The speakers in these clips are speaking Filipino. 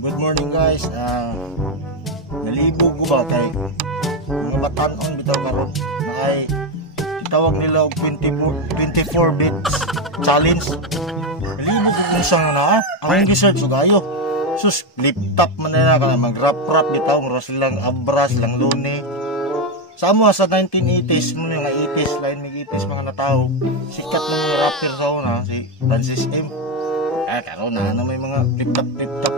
Good morning guys. Nalibog ko ba kay mga batanon bitaw karon na ay itawag nila og 24 bits challenge. Nalibog ko kung saan na ang research og ayo. Sus laptop man na kana mag-rap bitaw mura silang abra silang luni. Sa amo sa 1980s mo nga 80s lain mig 80s mga natao. Sikat ng mga rapper sa una si Francis M. Karon na may mga laptop.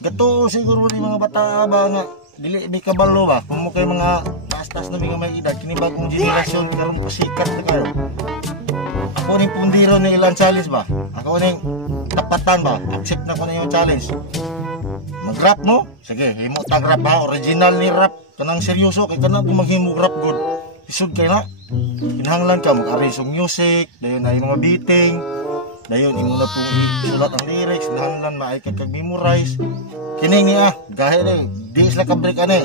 Gato siguro ni mga bata ba nga dili di kabalo ba kung mo kay mga taas-taas na mga may edad kini bagong generasyon karon pasikat na kayo. Ako ning pundiro ni ilang challenge ba? Ako ning tapatan ba? Accept na ko na yung challenge. Mag-rap mo? Sige, himo tag rap ba? Original ni rap. Kanang seryoso kay kanang maghimo rap good. Isud kay na. Kinahanglan ka mag-arrange og music, dayon na yung mga beating. Dayon imo na pong isulat ang lyrics, kinahanglan maaykat kag memorize. Kining niya, gahe na di sila ka-break ani.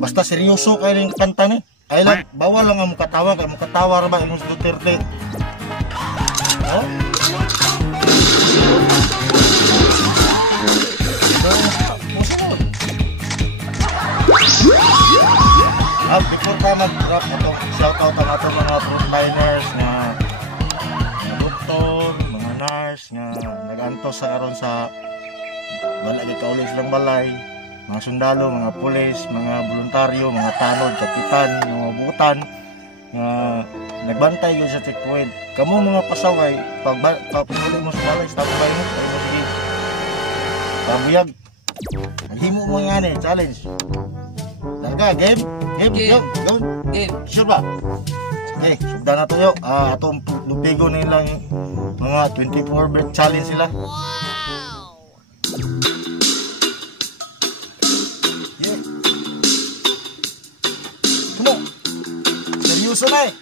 Basta seryoso kay ning kanta ni. Ay lang, bawal lang ang mukatawa kay mukatawa ra ba imong Duterte. Oh? Before ka mag-rap, shout out ang ato mga frontliners nga doktor, mga nurse nga nag-antos sa karon sa wala di kauli silang balay, mga sundalo, mga pulis, mga voluntaryo, mga tanod, kapitan, mga butan nga nagbantay yun sa checkpoint. Kamu mga pasaway pagpili mo sa balay, standby mo kay mo sige pabuyag himo mo nga ni challenge. Daga game go game sure ba? Okay, sugda na tayo. Atong lupigo na ilang mga 24 bit challenge sila. Wow! Yeah. Come on. Seryoso na eh.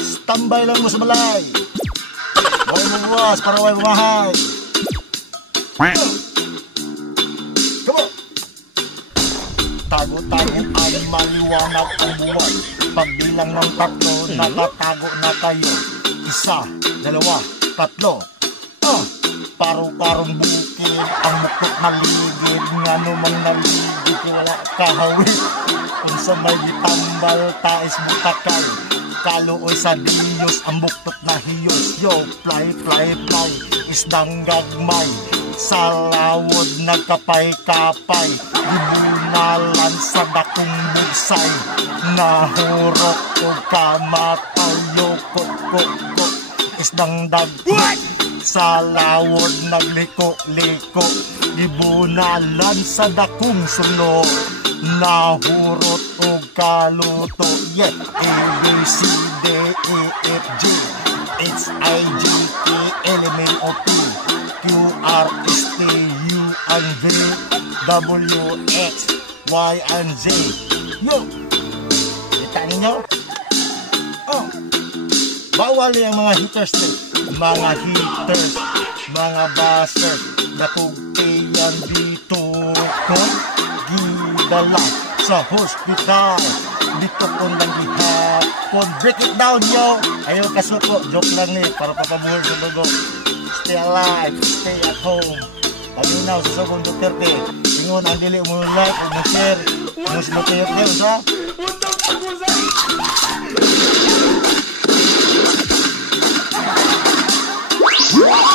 Standby lang mo sa balay. Huwag mo buwas para huwag bumahay. Come on. Tago-tago ay maliwanag ang buwan. Pagbilang ng tatlo, nakatago na kayo. Isa, dalawa, tatlo. Parong-parong bukid, ang mukot na ligid. Nga numang naligid, wala kahawid. Kung sa may tambal, tais butakay. Kaluoy sa diyos, ang buktot na hiyos. Yo, fly, isdang gagmay. Sa lawod nagkapay-kapay, gibunalan sa dakong bugsay. Nahurot o kamatay, yoko, isdang dagpay. Sa lawod nagliko-liko, gibunalan sa dakong sulo. Nahurot o kaluto, yeah. A, B, C, D, E, F, G H, I, J, K, L, M, N, O, P Q, R, S, T, U, and V W, X, Y, and Z. Yo! Kita ninyo? Oh! Bawal yung mga haters din. Mga haters, mga bastard. Nakugtiyan dito ko. Gidala sa hospital. Dito ko lang gihapon. Break it down, yo! Ayaw kasuko. Joke lang eh. Para papabuhay sa logo. Stay alive, stay at home. Paminaw sa Sabon Duterte. Ingon ang dili mo like o mo share. Mo si Duterte sa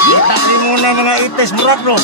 Itali mo na mga ites murag bro.